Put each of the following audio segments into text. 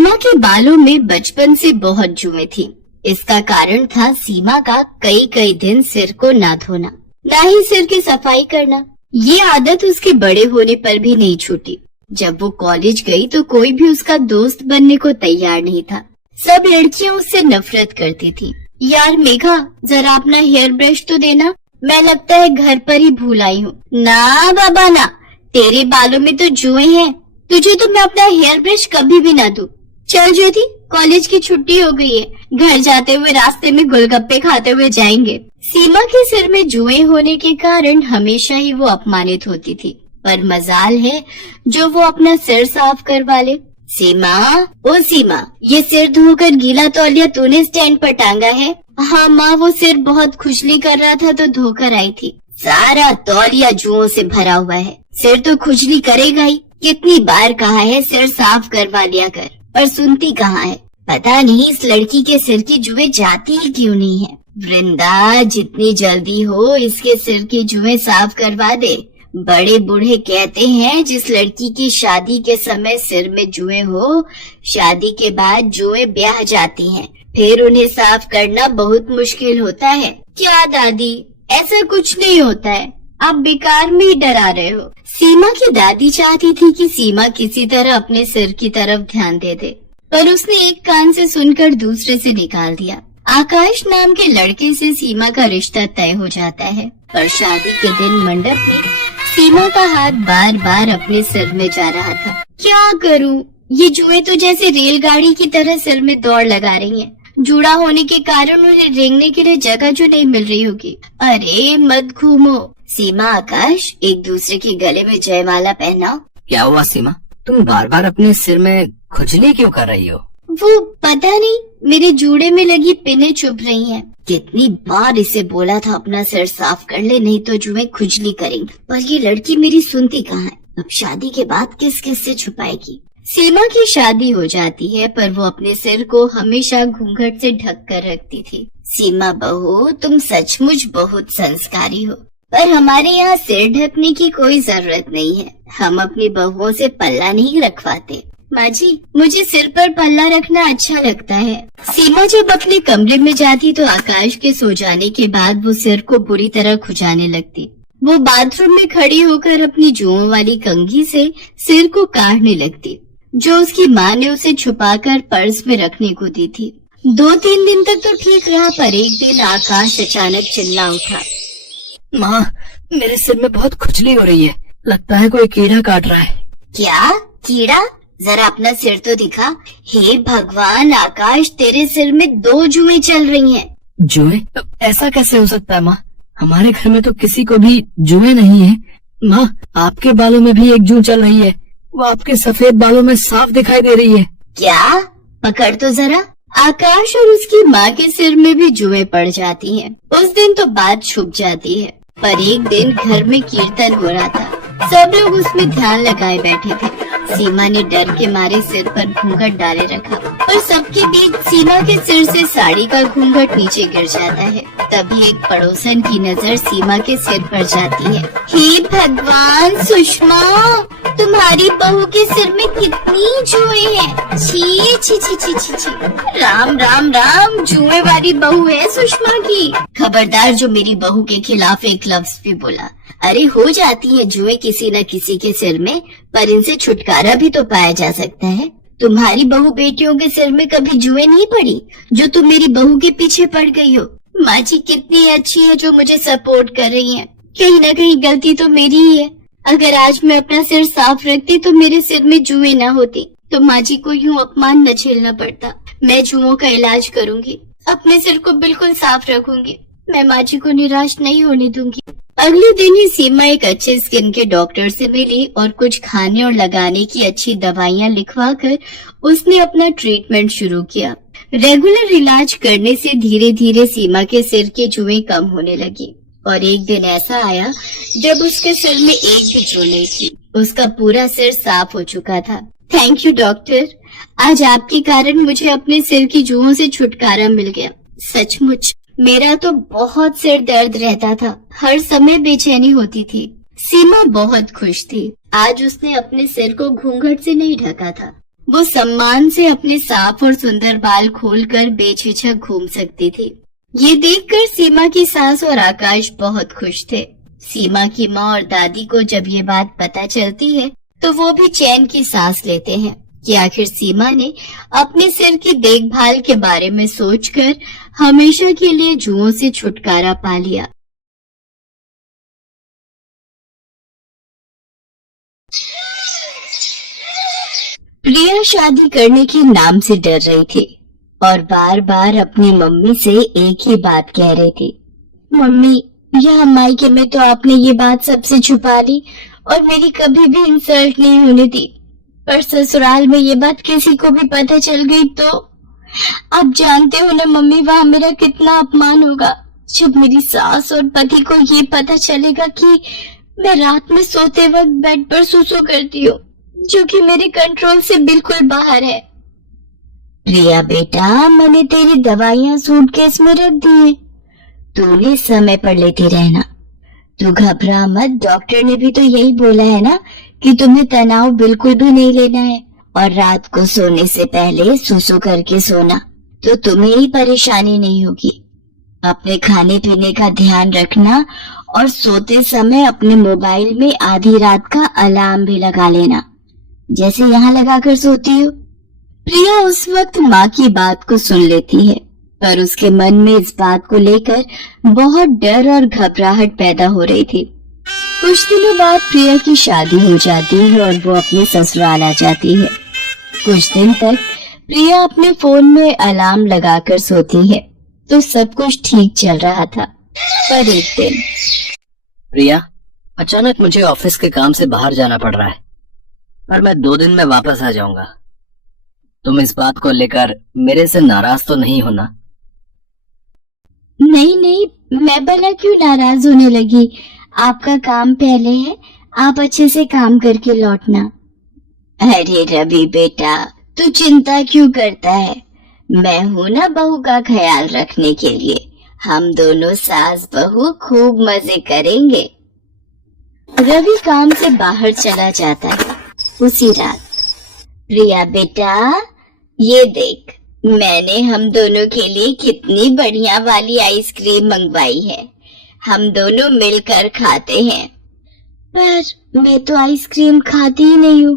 सीमा के बालों में बचपन से बहुत जुएं थी। इसका कारण था सीमा का कई कई दिन सिर को ना धोना, ना ही सिर की सफाई करना। ये आदत उसके बड़े होने पर भी नहीं छूटी। जब वो कॉलेज गई तो कोई भी उसका दोस्त बनने को तैयार नहीं था। सब लड़कियां उससे नफरत करती थी। यार मेघा, जरा अपना हेयर ब्रश तो देना, मैं लगता है घर पर ही भूल आई हूँ। ना बाबा ना, तेरे बालों में तो जुएं हैं, तुझे तो मैं अपना हेयर ब्रश कभी भी ना दूं। चल ज्योति, कॉलेज की छुट्टी हो गई है, घर जाते हुए रास्ते में गोलगप्पे खाते हुए जाएंगे। सीमा के सिर में जुएं होने के कारण हमेशा ही वो अपमानित होती थी, पर मजाल है जो वो अपना सिर साफ करवा ले। सीमा, ओ सीमा, ये सिर धोकर गीला तौलिया तूने स्टैंड पर टांगा है? हाँ माँ, वो सिर बहुत खुजली कर रहा था तो धोकर आई थी। सारा तौलिया जुओं से भरा हुआ है, सिर तो खुजली करेगा ही। कितनी बार कहा है सिर साफ करवा लिया कर, पर सुनती कहाँ है। पता नहीं इस लड़की के सिर की जुएं जाती ही क्यों नहीं है। वृंदा, जितनी जल्दी हो इसके सिर की जुएं साफ करवा दे। बड़े बूढ़े कहते हैं जिस लड़की की शादी के समय सिर में जुएं हो, शादी के बाद जुएं ब्याह जाती हैं, फिर उन्हें साफ करना बहुत मुश्किल होता है। क्या दादी, ऐसा कुछ नहीं होता है, आप बेकार में ही डरा रहे हो। सीमा की दादी चाहती थी कि सीमा किसी तरह अपने सिर की तरफ ध्यान दे दे, पर उसने एक कान से सुनकर दूसरे से निकाल दिया। आकाश नाम के लड़के से सीमा का रिश्ता तय हो जाता है, पर शादी के दिन मंडप में सीमा का हाथ बार बार अपने सिर में जा रहा था। क्या करूं, ये जुएं तो जैसे रेलगाड़ी की तरह सिर में दौड़ लगा रही हैं। जुड़ा होने के कारण उन्हें रेंगने के लिए जगह जो नहीं मिल रही होगी। अरे मत घूमो। सीमा, आकाश, एक दूसरे के गले में जयमाला पहनाओ। क्या हुआ सीमा, तुम बार बार अपने सिर में खुजली क्यों कर रही हो? वो पता नहीं, मेरे जूड़े में लगी पिनें चुभ रही हैं। कितनी बार इसे बोला था अपना सिर साफ कर ले, नहीं तो जुएं खुजली करेंगी, पर ये लड़की मेरी सुनती कहाँ है। अब शादी के बाद किस किस से छुपाएगी। सीमा की शादी हो जाती है, पर वो अपने सिर को हमेशा घूंघट से ढक कर रखती थी। सीमा बहू, तुम सचमुच बहुत संस्कारी हो, पर हमारे यहाँ सिर ढकने की कोई जरूरत नहीं है। हम अपनी बहुओं से पल्ला नहीं रखवाते। माँ जी, मुझे सिर पर पल्ला रखना अच्छा लगता है। सीमा जब अपने कमरे में जाती तो आकाश के सो जाने के बाद वो सिर को बुरी तरह खुजाने लगती। वो बाथरूम में खड़ी होकर अपनी जुओं वाली कंघी से सिर को काटने लगती, जो उसकी माँ ने उसे छुपाकर पर्स में रखने को दी थी। 2-3 दिन तक तो ठीक रहा, पर एक दिन आकाश अचानक चिल्ला उठा। माँ, मेरे सिर में बहुत खुजली हो रही है, लगता है कोई कीड़ा काट रहा है। क्या कीड़ा? जरा अपना सिर तो दिखा। हे भगवान आकाश, तेरे सिर में 2 जुएं चल रही हैं। जुएं? ऐसा कैसे हो सकता है माँ, हमारे घर में तो किसी को भी जुएं नहीं है। माँ, आपके बालों में भी एक जू चल रही है, वो आपके सफेद बालों में साफ दिखाई दे रही है। क्या? पकड़ तो जरा। आकाश और उसकी माँ के सिर में भी जुएं पड़ जाती हैं। उस दिन तो बात छुप जाती है, पर एक दिन घर में कीर्तन हो रहा था, सब लोग उसमें ध्यान लगाए बैठे थे। सीमा ने डर के मारे सिर पर घूंघट डाले रखा, और सबके बीच सीमा के सिर से साड़ी का घूंघट नीचे गिर जाता है। तभी एक पड़ोसन की नजर सीमा के सिर पर जाती है। हे भगवान सुषमा, तुम्हारी बहू के सिर में कितनी जुएं हैं। छी छी छी छी छी छी। राम राम राम, जुएं वाली बहू है सुषमा की। खबरदार जो मेरी बहू के खिलाफ एक लफ्ज भी बोला। अरे हो जाती है जुएं किसी न किसी के सिर में, पर इनसे छुटकारा भी तो पाया जा सकता है। तुम्हारी बहू बेटियों के सिर में कभी जुएं नहीं पड़ी, जो तुम मेरी बहू के पीछे पड़ गई हो। माँ जी कितनी अच्छी है जो मुझे सपोर्ट कर रही है। कहीं न कहीं गलती तो मेरी ही है। अगर आज मैं अपना सिर साफ रखती तो मेरे सिर में जुएं न होती, तो माँ जी को यूँ अपमान न झेलना पड़ता। मैं जुओं का इलाज करूंगी, अपने सिर को बिल्कुल साफ रखूंगी। मैं माँ जी को निराश नहीं होने दूंगी। अगले दिन ही सीमा एक अच्छे स्किन के डॉक्टर से मिली और कुछ खाने और लगाने की अच्छी दवाइयाँ लिखवाकर उसने अपना ट्रीटमेंट शुरू किया। रेगुलर इलाज करने से धीरे धीरे सीमा के सिर के जुएं कम होने लगी, और एक दिन ऐसा आया जब उसके सिर में एक भी जू नहीं थी। उसका पूरा सिर साफ हो चुका था। थैंक यू डॉक्टर, आज आपके कारण मुझे अपने सिर की जुओं से छुटकारा मिल गया। सचमुच मेरा तो बहुत सिर दर्द रहता था, हर समय बेचैनी होती थी। सीमा बहुत खुश थी। आज उसने अपने सिर को घूंघट से नहीं ढका था। वो सम्मान से अपने साफ और सुंदर बाल खोलकर बेझिझक घूम सकती थी। ये देखकर सीमा की सास और आकाश बहुत खुश थे। सीमा की माँ और दादी को जब ये बात पता चलती है तो वो भी चैन की सांस लेते हैं कि आखिर सीमा ने अपने सिर की देखभाल के बारे में सोचकर हमेशा के लिए जुओं से छुटकारा पा लिया। प्रिया शादी करने के नाम से डर रही थी और बार बार अपनी मम्मी से एक ही बात कह रही थी, मम्मी यहाँ मायके में तो आपने ये बात सबसे छुपा ली और मेरी कभी भी इंसल्ट नहीं होने दी, पर ससुराल में ये बात किसी को भी पता चल गई तो आप जानते हो ना मम्मी, वहाँ मेरा कितना अपमान होगा जब मेरी सास और पति को ये पता चलेगा कि मैं रात में सोते वक्त बेड पर सुसु करती हूँ, जो कि मेरे कंट्रोल से बिल्कुल बाहर है। प्रिया बेटा, मैंने तेरी दवाइयाँ सूटकेस में रख दी है, तूने समय पर लेती रहना। तू घबरा मत, डॉक्टर ने भी तो यही बोला है ना कि तुम्हें तनाव बिल्कुल भी नहीं लेना है और रात को सोने से पहले सुसु करके सोना, तो तुम्हें ही परेशानी नहीं होगी। अपने खाने पीने का ध्यान रखना और सोते समय अपने मोबाइल में आधी रात का अलार्म भी लगा लेना, जैसे यहाँ लगाकर सोती हो। प्रिया उस वक्त माँ की बात को सुन लेती है, पर उसके मन में इस बात को लेकर बहुत डर और घबराहट पैदा हो रही थी। कुछ दिनों बाद प्रिया की शादी हो जाती है और वो अपने ससुराल आ जाती है। कुछ दिन तक प्रिया अपने फोन में अलार्म लगाकर सोती है तो सब कुछ ठीक चल रहा था, पर एक दिन प्रिया, अचानक मुझे ऑफिस के काम से बाहर जाना पड़ रहा है, पर मैं 2 दिन में वापस आ जाऊंगा। तुम इस बात को लेकर मेरे से नाराज तो नहीं होना? नहीं नहीं, मैं भला क्यों नाराज होने लगी, आपका काम पहले है, आप अच्छे से काम करके लौटना। अरे रवि बेटा, तू चिंता क्यों करता है, मैं हूँ ना बहू का ख्याल रखने के लिए, हम दोनों सास बहू खूब मजे करेंगे। रवि काम से बाहर चला जाता है। उसी रात, प्रिया बेटा ये देख, मैंने हम दोनों के लिए कितनी बढ़िया वाली आइसक्रीम मंगवाई है, हम दोनों मिलकर खाते हैं। पर मैं तो आइसक्रीम खाती ही नहीं हूँ,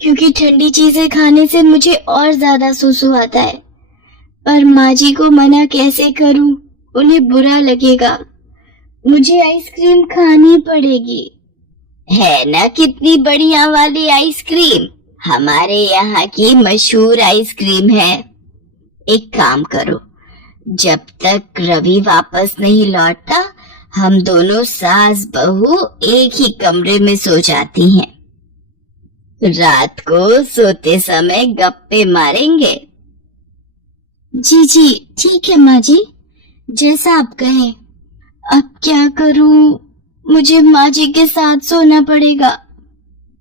क्योंकि ठंडी चीजें खाने से मुझे और ज्यादा सुसु आता है। पर माँ जी को मना कैसे करूँ, उन्हें बुरा लगेगा, मुझे आइसक्रीम खानी पड़ेगी। है ना कितनी बढ़िया वाली आइसक्रीम, हमारे यहाँ की मशहूर आइसक्रीम है। एक काम करो, जब तक रवि वापस नहीं लौटता हम दोनों सास बहू एक ही कमरे में सो जाती हैं। रात को सोते समय गप्पे मारेंगे। जी जी ठीक है माँ जी, जैसा आप कहें। अब क्या करूं, मुझे माँ जी के साथ सोना पड़ेगा,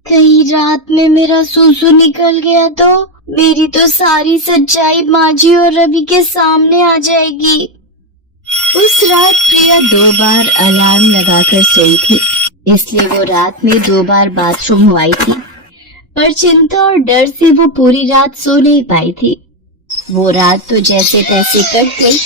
कहीं रात में मेरा सुसु निकल गया तो मेरी तो सारी सच्चाई माँ जी और रवि के सामने आ जाएगी। उस रात प्रिया 2 बार अलार्म लगाकर सोई थी, इसलिए वो रात में 2 बार बाथरूम हो आई थी, पर चिंता और डर से वो पूरी रात सो नहीं पाई थी। वो रात तो जैसे तैसे कट गई।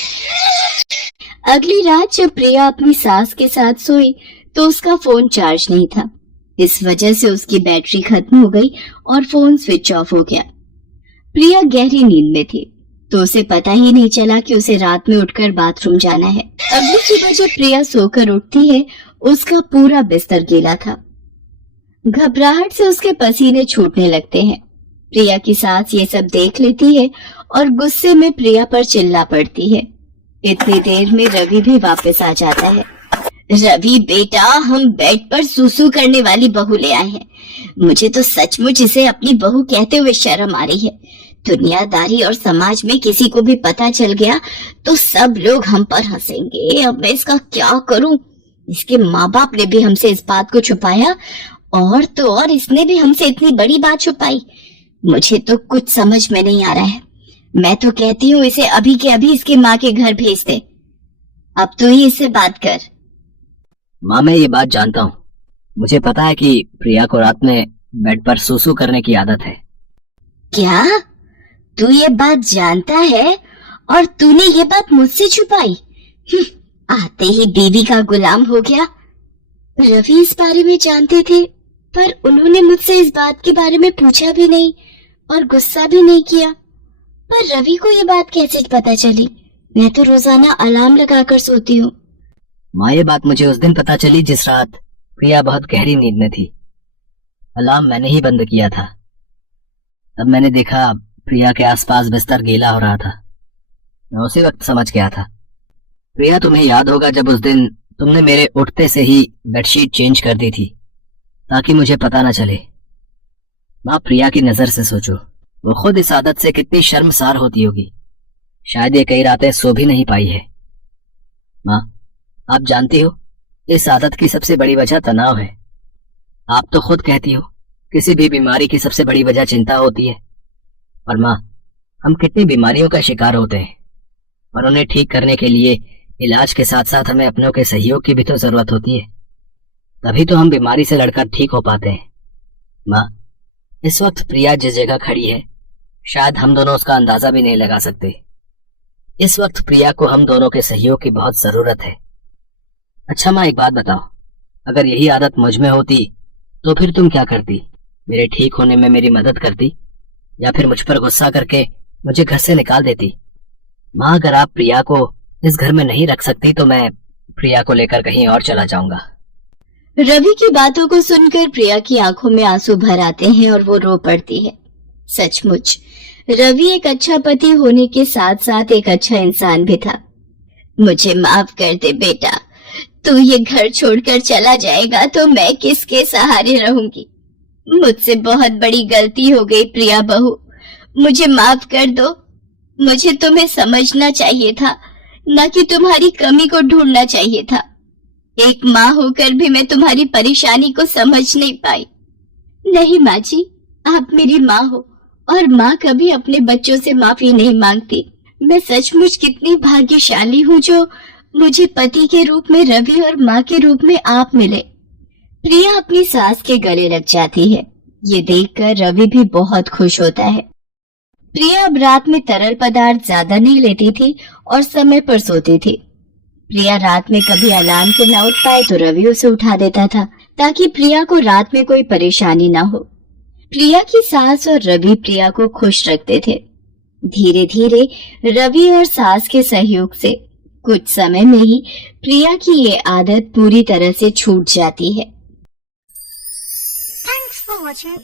अगली रात जब प्रिया अपनी सास के साथ सोई तो उसका फोन चार्ज नहीं था, इस वजह से उसकी बैटरी खत्म हो गई और फोन स्विच ऑफ हो गया। प्रिया गहरी नींद में थी तो उसे पता ही नहीं चला कि उसे रात में उठकर बाथरूम जाना है। अगली सुबह जब प्रिया सोकर उठती है, उसका पूरा बिस्तर गीला था। घबराहट से उसके पसीने छूटने लगते हैं। प्रिया की सास ये सब देख लेती है और गुस्से में प्रिया पर चिल्ला पड़ती है। इतनी देर में रवि भी वापस आ जाता है। रवि बेटा, हम बेड पर सुसु करने वाली बहू ले आए हैं। मुझे तो सचमुच इसे अपनी बहू कहते हुए शर्म आ रही है। दुनियादारी और समाज में किसी को भी पता चल गया तो सब लोग हम पर हंसेंगे। अब मैं इसका क्या करूं? इसके माँ बाप ने भी हमसे इस बात को छुपाया और तो और इसने भी हमसे इतनी बड़ी बात छुपाई। मुझे तो कुछ समझ में नहीं आ रहा है। मैं तो कहती हूँ इसे अभी के अभी इसके माँ के घर भेज दे। अब तो ही इससे बात कर। माँ, मैं ये बात जानता हूँ। मुझे पता है कि प्रिया को रात में बेड पर सुसु करने की आदत है। क्या? तू ये बात जानता है और तूने ये बात मुझसे छुपाई? आते ही बीवी का गुलाम हो गया। रवि इस बारे में जानते थे, पर उन्होंने मुझसे इस बात के बारे में पूछा भी नहीं और गुस्सा भी नहीं किया। पर रवि को ये बात कैसे पता चली? मैं तो रोजाना अलार्म लगाकर सोती हूँ। माँ, ये बात मुझे उस दिन पता चली जिस रात प्रिया बहुत गहरी नींद में थी। अलार्म मैंने ही बंद किया था। तब मैंने देखा प्रिया के आसपास बिस्तर गीला हो रहा था। मैं उसी वक्त समझ गया था। प्रिया, तुम्हें याद होगा जब उस दिन तुमने मेरे उठते से ही बेडशीट चेंज कर दी थी ताकि मुझे पता न चले। माँ, प्रिया की नजर से सोचो, वो खुद इस आदत से कितनी शर्मसार होती होगी। शायद ये कई रातें सो भी नहीं पाई है। माँ, आप जानती हो इस आदत की सबसे बड़ी वजह तनाव है। आप तो खुद कहती हो किसी भी बीमारी की सबसे बड़ी वजह चिंता होती है। और माँ, हम कितनी बीमारियों का शिकार होते हैं और उन्हें ठीक करने के लिए इलाज के साथ साथ हमें अपनों के सहयोग की भी तो जरूरत होती है। तभी तो हम बीमारी से लड़कर ठीक हो पाते हैं। माँ, इस वक्त प्रिया जिस जगह खड़ी है शायद हम दोनों उसका अंदाजा भी नहीं लगा सकते। इस वक्त प्रिया को हम दोनों के सहयोग की बहुत जरूरत है। अच्छा माँ, एक बात बताओ, अगर यही आदत मुझ में होती तो फिर तुम क्या करती? मेरे ठीक होने में मेरी मदद करती या फिर मुझ पर गुस्सा करके मुझे घर से निकाल देती? माँ, अगर आप प्रिया को इस घर में नहीं रख सकती तो मैं प्रिया को लेकर कहीं और चला जाऊंगा। रवि की बातों को सुनकर प्रिया की आंखों में आंसू भर आते हैं और वो रो पड़ती है। सचमुच रवि एक अच्छा पति होने के साथ साथ एक अच्छा इंसान भी था। मुझे माफ कर दे बेटा, तू ये घर छोड़कर चला जाएगा तो मैं किसके सहारे रहूंगी? मुझसे बहुत बड़ी गलती हो गई प्रिया बहू, मुझे माफ कर दो। मुझे तुम्हें समझना चाहिए था, न कि तुम्हारी कमी को ढूंढना चाहिए था। एक माँ होकर भी मैं तुम्हारी परेशानी को समझ नहीं पाई। नहीं माँ जी, आप मेरी माँ हो और माँ कभी अपने बच्चों से माफी नहीं मांगती। मैं सचमुच कितनी भाग्यशाली हूँ जो मुझे पति के रूप में रवि और माँ के रूप में आप मिले। प्रिया अपनी सास के गले लग जाती है। ये देखकर रवि भी बहुत खुश होता है। प्रिया अब रात में तरल पदार्थ ज्यादा नहीं लेती थी और समय पर सोती थी। प्रिया रात में कभी अलार्म से न उठ पाए तो रवि उसे उठा देता था ताकि प्रिया को रात में कोई परेशानी न हो। प्रिया की सास और रवि प्रिया को खुश रखते थे। धीरे धीरे रवि और सास के सहयोग से कुछ समय में ही प्रिया की ये आदत पूरी तरह से छूट जाती है। Thanks for watching.